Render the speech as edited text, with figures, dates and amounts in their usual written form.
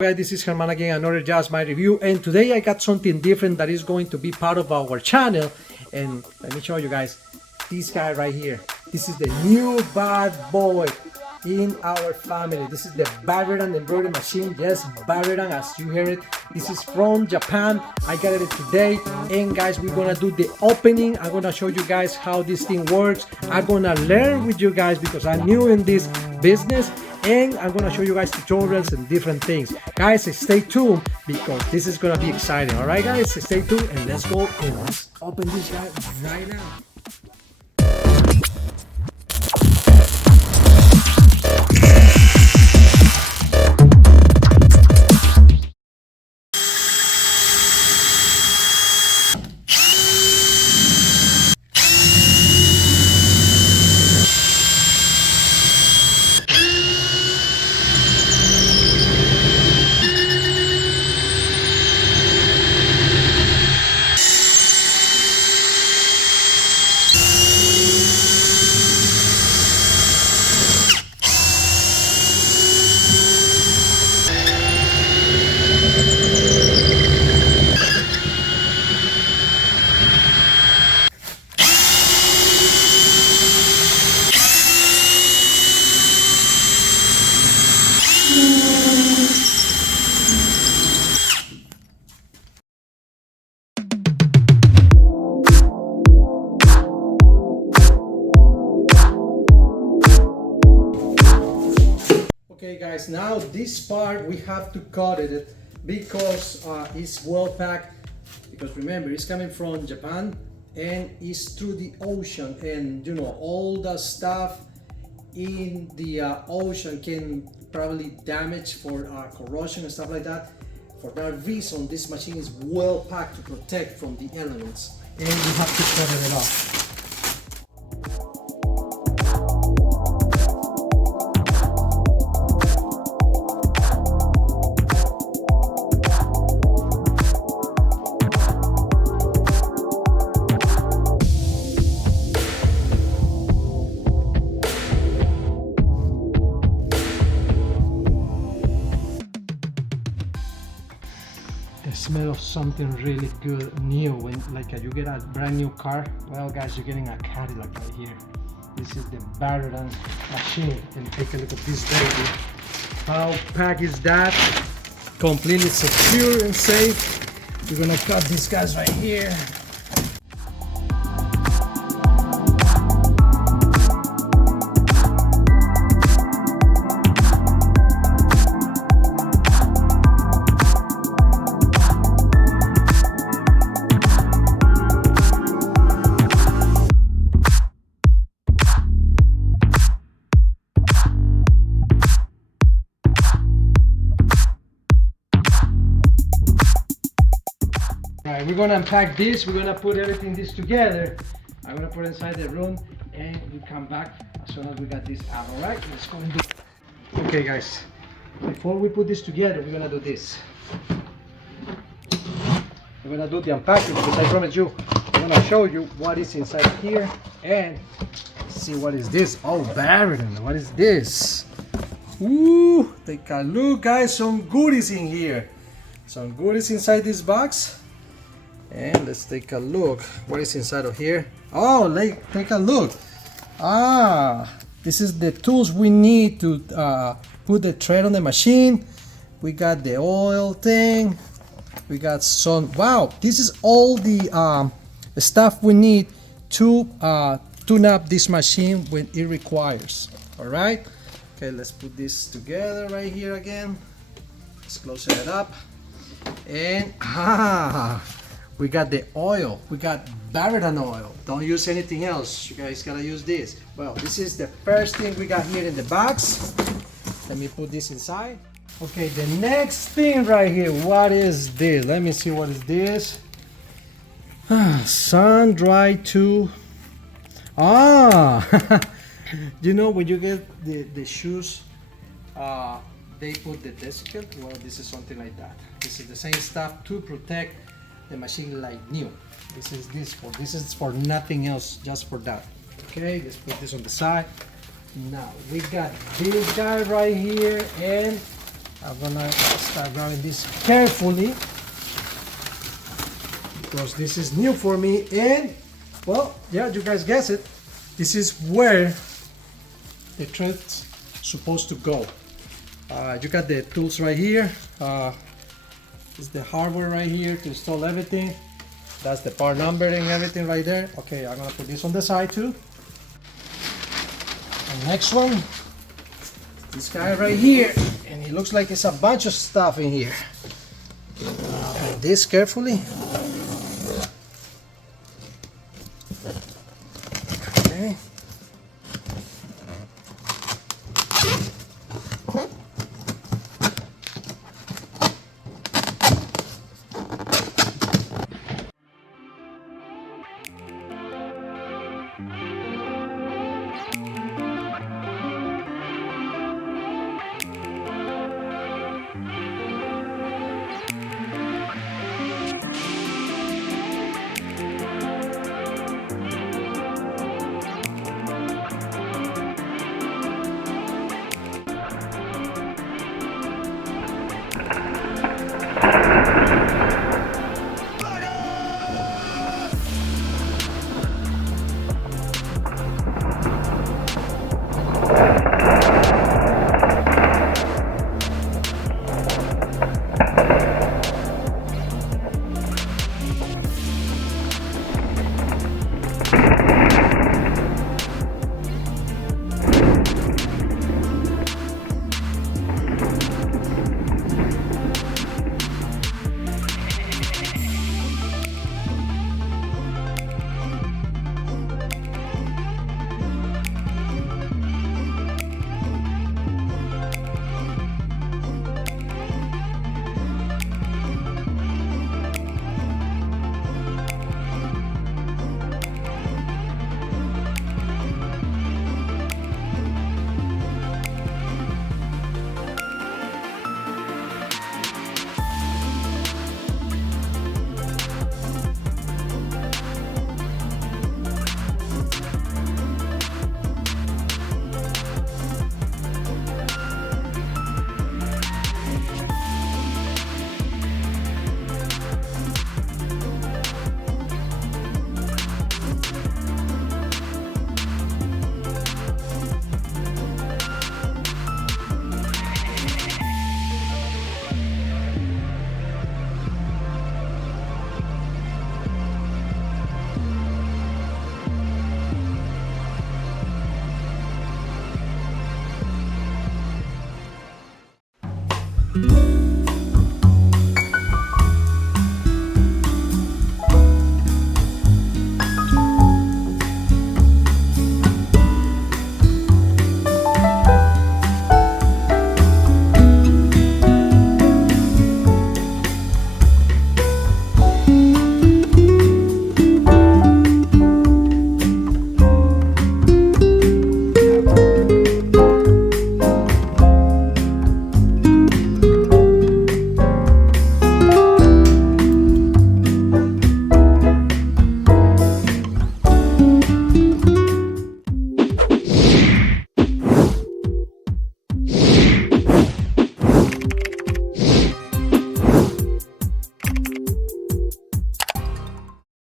Guys, this is Herman again, another Just My Review, and today I got something different that is going to be part of our channel. And let me show you guys this guy right here. This is the new bad boy in our family. This is the Barudan embroidery machine. Yes, Barudan, as you heard it. This is from Japan. I got it today, and guys, we're gonna do the opening. I'm gonna show you guys how this thing works. I'm gonna learn with you guys because I'm new in this business, and I'm gonna show you guys tutorials and different things. Guys, stay tuned because this is gonna be exciting. All right, guys, stay tuned and let's go and let's open this guy right now. Okay guys, now this part we have to cut it because it's well packed, because remember it's coming from Japan and it's through the ocean, and you know all the stuff in the ocean can probably damage for corrosion and stuff like that. For that reason, this machine is well packed to protect from the elements, and we have to cut it off. The smell of something really good, new, when like you get a brand new car. Well guys, you're getting a Cadillac right here. This is the Barudan machine, and take a look at this baby. How packed is that? Completely secure and safe. We're gonna cut these guys right here. Alright, we're gonna unpack this. We're gonna put everything this together. I'm gonna put it inside the room, and we come back as soon as we got this out. Alright, let's go and do it. Okay guys, before we put this together, we're gonna do this. We're gonna do the unpacking because I promise you, I'm gonna show you what is inside here and see what is this. Oh, Barudan, what is this? Ooh, take a look guys, some goodies in here. Some goodies inside this box. And let's take a look what is inside of here. Oh, take a look. This is the tools we need to put the thread on the machine. We got the oil thing. We got some, wow, this is all the stuff we need to tune up this machine when it requires. All right, okay, let's put this together right here again. Let's close it up. And we got the oil. We got Barudan oil. Don't use anything else. You guys gotta use this. Well, this is the first thing we got here in the box. Let me put this inside. Okay, the next thing right here. What is this? Let me see what is this. Sun dry to. You know when you get the shoes, they put the desiccant. Well, this is something like that. This is the same stuff to protect the machine like new. This is for nothing else, just for that. Okay, let's put this on the side. Now we got this guy right here, and I'm gonna start grabbing this carefully because this is new for me, and well, yeah, you guys guess it, this is where the thread's supposed to go. You got the tools right here. This is the hardware right here to install everything. That's the part number and everything right there. Okay, I'm gonna put this on the side too. And next one, this guy right here, and it looks like it's a bunch of stuff in here. This carefully.